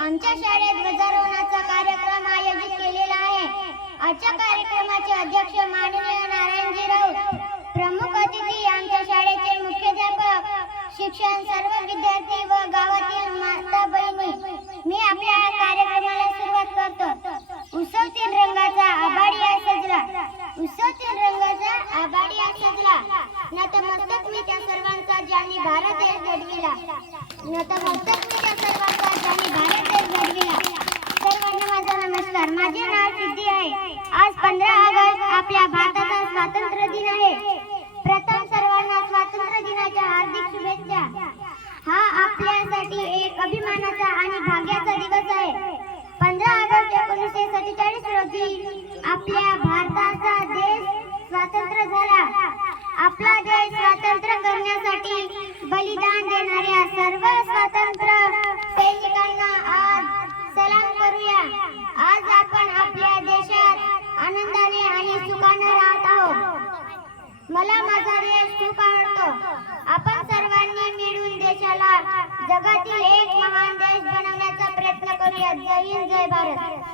आमच्या शाळेत ध्वजारोहणाचा कार्यक्रम आयोजित केलेला आहे. आजच्या कार्यक्रमाचे अध्यक्ष माननीय नारायणजी राऊत प्रमुख अतिथी आमच्या शाळेचे मुख्याध्यापक शिक्षण सर्व विद्यार्थी व गावातील माता बहिणी. मी आपल्या कार्यक्रमाला सुरुवात करतो. उत्सवतील रंगाचा आबाडिया सजला. उत्सवतील रंगाचा आबाडिया सजला. नतमस्तक मी त्या सर्वांचा ज्यांनी भारत देश घडविला नतमस्तक मी त्या सर्वांचा ज्यांनी भारत देश घडविला सर्वांना माझा नमस्कार माझे नाव सिद्धी आहे आज पंधरा ऑगस्ट आपल्या भारताचा स्वातंत्र्य दिन आहे. प्रथम सर्वांना स्वातंत्र्य दिनाच्या हार्दिक शुभेच्छा. हा आपल्यासाठी एक अभिमानाचा आणि भाग्याचा दिवस आहे. पंधरा ऑगस्ट एकोणीसशे सत्तेचाळीस रोजी आपल्या भारताचा देश स्वातंत्र्य झाला. आपला देश स्वातंत्र्य करण्यासाठी बलिदान देणाऱ्या सर्व स्वातंत्र्य मला माझा देश खूप आवडतो आपण सर्वांनी मिळून देशाला जगातील एक महान देश बनवण्याचा प्रयत्न करूया जय हिंद जय भारत.